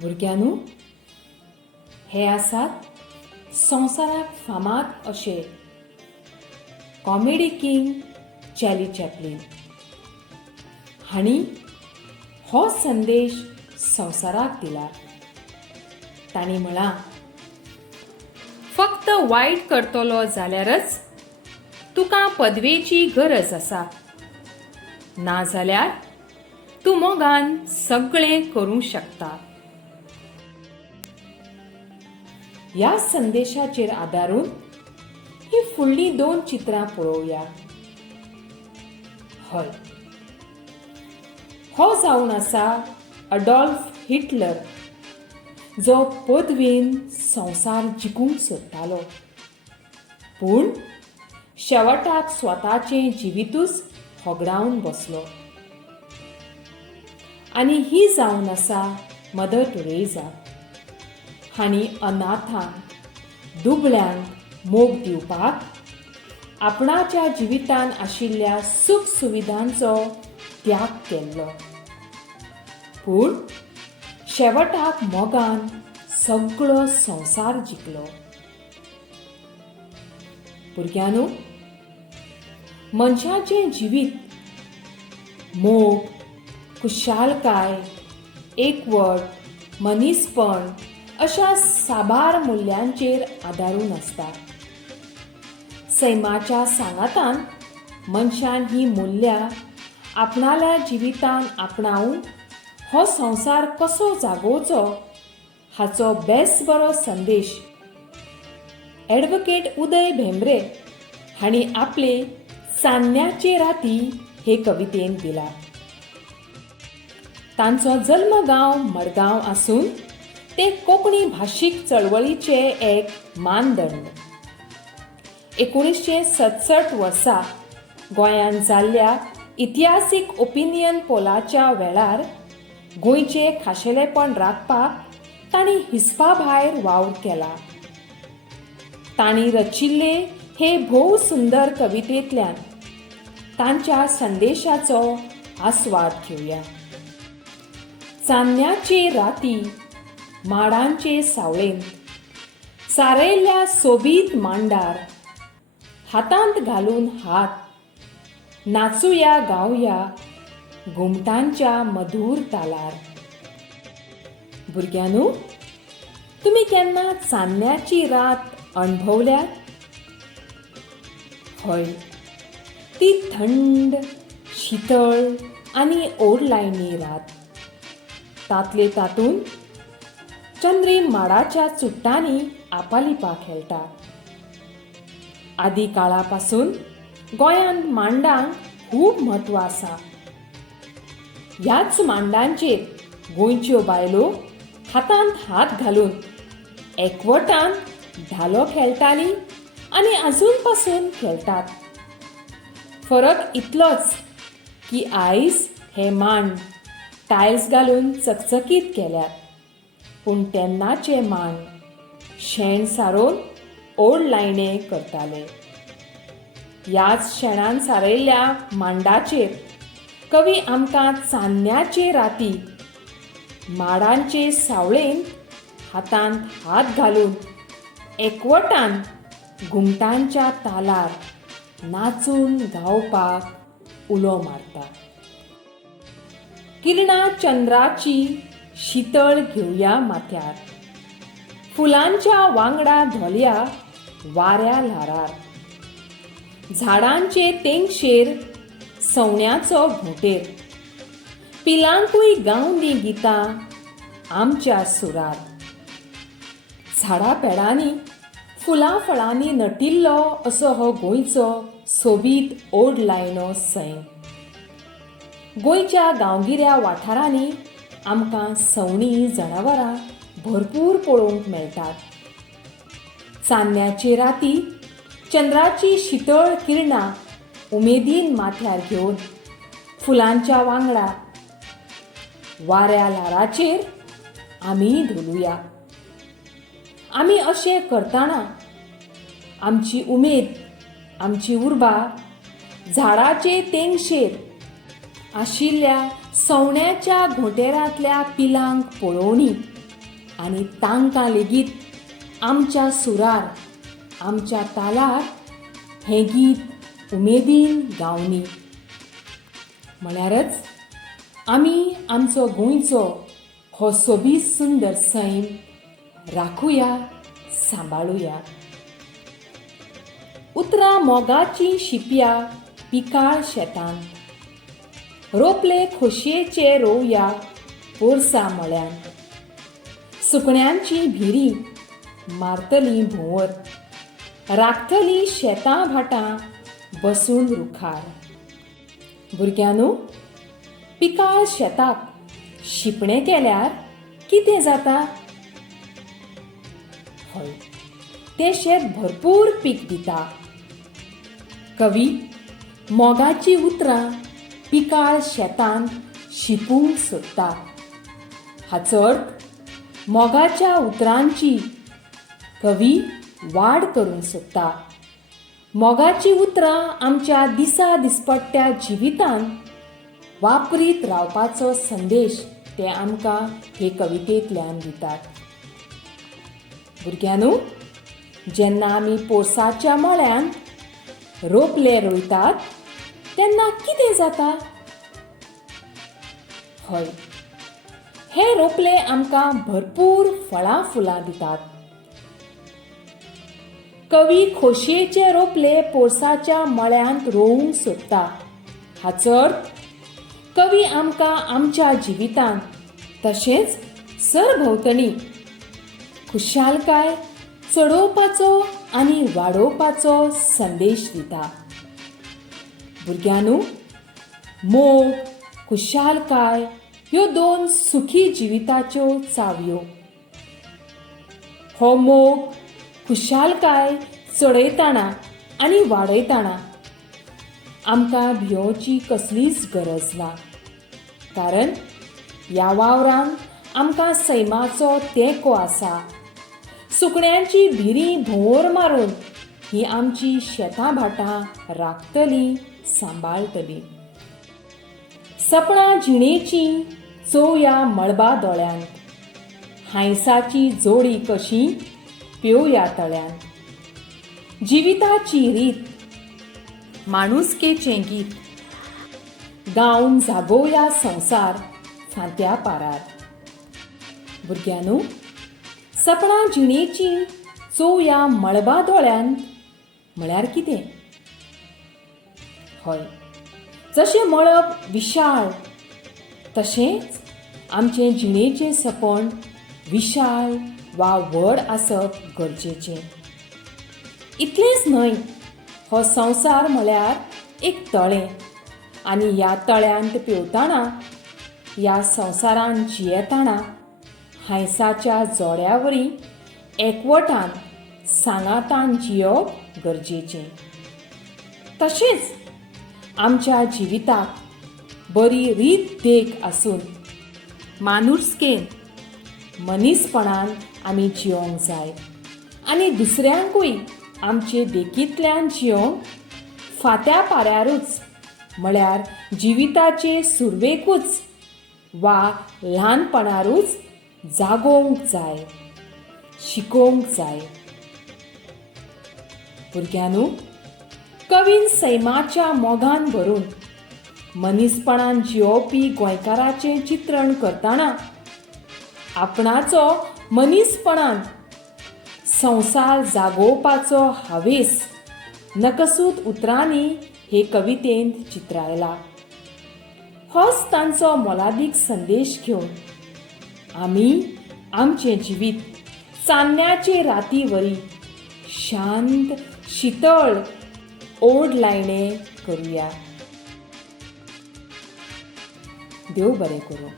भुरग्यांनो, हे आसात संवसाराक फामाद अशे कॉमेडी किंग चार्ली चॅपलिन. हाणी हो संदेश संवसाराक दिला. ताणी म्हळां, फक्त वायट करतलो जाल्यारच तुका पदवेची गरज आसा, नाजाल्यार तूं मोगान सगळें करूंक शकता. ह्या संदेशाचेर आदारून ही फुडलीं 2 चित्रां पळोवया. हय, हो जावन आसा अडॉल्फ हिटलर, जो पदवेन संवसार जिखूंक सोदतालो, पूण शेवटाक स्वताचें जिवितूच होगडावन बसलो. आनी ही जावन आसा मदर टेरेसा. हाणी अनाथांक, दुबळ्यांक मोग दिवपाक आपणाच्या जिवितान आशिल्ल्या सूख सुविधांचो त्याग केल्लो, पूण शेवटाक मोगान सगळो संवसार जिखलो. भुरग्यांनो, मनशाचें जिवीत मोग, खुशालकाय, एकवट, मनीसपण अशा साबार मुल्यांचेर आदारून आसता. सैमाच्या सांगातान मनशान ही मुल्यां आपणाल्या जिवितान आपणावून हो संवसार कसो जागोवचो हाचो बेस बरो संदेश ॲडव्होकेट उदय भेंब्रे हाणी आपले चान्न्याचे राती हे कवितेन दिला. तांचो जल्मगांव मडगांव आसून ते कोंकणी भाशीक चळवळीचे एक मानदंड. 1967 वर्सा गोंयांत जाल्ल्या इतिहासीक ओपिनियन पोलाच्या वेळार गोंयचे खाशेलेपण राखपाक तांणी हिसपा भायर वावर केला. तांणी रचिल्ले हे भोव सुंदर कवितेंतल्यान तांच्या संदेशाचो आस्वाद घेवया. चान्न्याचे राती माडांचे सावळेंत सारयल्ल्या सोबीत मांडार हातांत घालून हात नाचुया गावया घुमटांच्या मधुर तालार. भुरग्यांनो, तुमी केन्ना चान्न्याची रात अणभवल्या? हय, ती थंड, शीतळ आनी ओडलायनी रात. तातले तातून चंद्री माडाच्या चुट्टांनी आपालिपा खेळटा. आदी काळा पासून गोंयांत मांडांक खूब म्हत्व आसा. ह्याच मांडांचेर गोंयच्यो बायलो हातांत हात घालून एकवटान धालो खेळटाली आनी आजून पासून खेळटात. फरक इतलोच की आयज हे मांड टायल्स घालून चकचकीत केल्यात, पूण तेन्नाचे मांड शेण सारोवन ओड लायणे करताले. ह्याच शेणान सारयल्ल्या मांडाचेर कवी आमकां चान्न्याचे राती माडांचे सावळेंत हातांत हात घालून एकवटान घुमटांच्या तालार नाचून गावपाक उलो मारता. किरणां चंद्राची शीतळ घेवया माथ्यार, फुलांच्या वांगडा धोलया वाऱ्या ल्हारार. झाडांचे तेंगशेर सवण्याचो घोंटेर, पिलांकूय गावन दी गितां आमच्या सुरार. झाडां पेडांनी फुलां फळांनी नटिल्लो असो हो गोंयचो सोबीत ओड लायनो सैम. गोंयच्या गांवगिऱ्या वाठारांनी आमकां सवणीं जनावरां भरपूर पळोवंक मेळटात. चान्न्याचे राती चंद्राची शीतळ किरणां उमेदीन माथ्यार घेवन फुलांच्या वांगडा वाऱ्या ल्हाराचेर आमी धुलुया. आमी अशें करतना आमची उमेद, आमची उर्बा झाडाचे तेंगशेर आशिल्ल्या सवण्याच्या घोंटेरांतल्या पिलांक पळोवनी आनी तांकां लेगीत आमच्या सुरार, आमच्या तालार हें गीत उमेदीन गावनी. म्हळ्यारच आमी आमचो गोंयचो हो सोबीत सुंदर सैम राखुया, सांबाळुया. उतरां मोगाचीं शिंपया पिकाळ शेतान, रोपले खोशयेचे रोवया पोरसा मळ्यान. सुकण्यांची भिरी मारतली भोंवर, राखतली शेतां भाटां बसून रुखार. भुरग्यांनो, पिकाळ शेताक शिंपणें केल्यार कितें जाता? हय, तें शेत भरपूर पीक दिता. कवी मोगाची उतरां पिकाळ शेतान शिंपूंक सोदता. हाचो अर्थ मोगाच्या उतरांची कवी वाड करूंक सोदता. मोगाची उतरां आमच्या दिसा दिसपट्ट्या जिवितान वापरीत रावपाचो संदेश ते आमकां हे कवितेंतल्यान दितात. भुरग्यांनो, जेन्ना आमी पोरसाच्या मळ्यान रोपले रोयतात तेन्ना कितें जाता? हय, हे रोपले आमकां भरपूर फळां फुलां दितात. कवी खोशयेचे रोपले पोरसाच्या मळ्यांत रोवंक सोदता. हाचो अर्थ कवी आमकां आमच्या जिवितान तशेंच सरभोंवतणी खुशालकाय चडोवपाचो आनी वाडोवपाचो संदेश दिता. भुरग्यांनो, मोग, खुशालकाय ह्यो दोन सुखी जिविताच्यो चावयो. हो मोग, खुशालकाय चडयतना आनी वाडयतना आमकां भियोवची कसलीच गरज ना. कारण ह्या वावरान आमकां सैमाचो तेंको आसा. सुकण्यांची भिरी भोंवर मारून ही आमची शेतां भाटां राखतली, सांबाळटली. सपनां जिणेचीं चोवया मळबा दोळ्यान, हांयसाची जोडी कशी पेवया तळ्यान. जिविताची रीत माणुसकेचें गीत गावन जागोवया संवसार फांत्या पारार. भुरग्यांनो, सपनां जिणेचीं चोवया मळबा दोळ्यान म्हळ्यार कितें? हय, जशें मळब विशाळ तशेंच आमचें जिणेचें सपन विशाळ वा व्हड आसप गरजेचें. इतलेंच न्हय, हो संवसार म्हळ्यार एक तळें आनी ह्या तळ्यांत पेंवतना, ह्या संवसारान जियेतना हांयसाच्या जोड्यावरी एकवटान सांगातान जियोप गरजेचें. तशेंच आमच्या जिविताक बरी रीत देख आसून माणुसकेन मनीसपणान आमी जियोंक जाय आनी दुसऱ्यांकूय आमचे देखींतल्यान जियोंक फांत्या पाऱ्यारूच म्हळ्यार जिविताचे सुरवेकूच वा ल्हानपणारूच जागोवंक जाय, शिकोवंक जाय. भुरग्यांनो, कवीन सैमाच्या मोगान भरून मनीसपणान जियोवपी गोंयकाराचें चित्रण करतना आपणाचो मनीसपणान संवसार जागोवपाचो हावेस नकसूद उतरांनी हे कवितेंत चित्रायला. होच तांचो मोलादीक संदेश घेवन आमी आमचें जिवीत चान्न्याचे राती वरी शांत, शितळ ओड लायणें करुया. देव बरें करूं.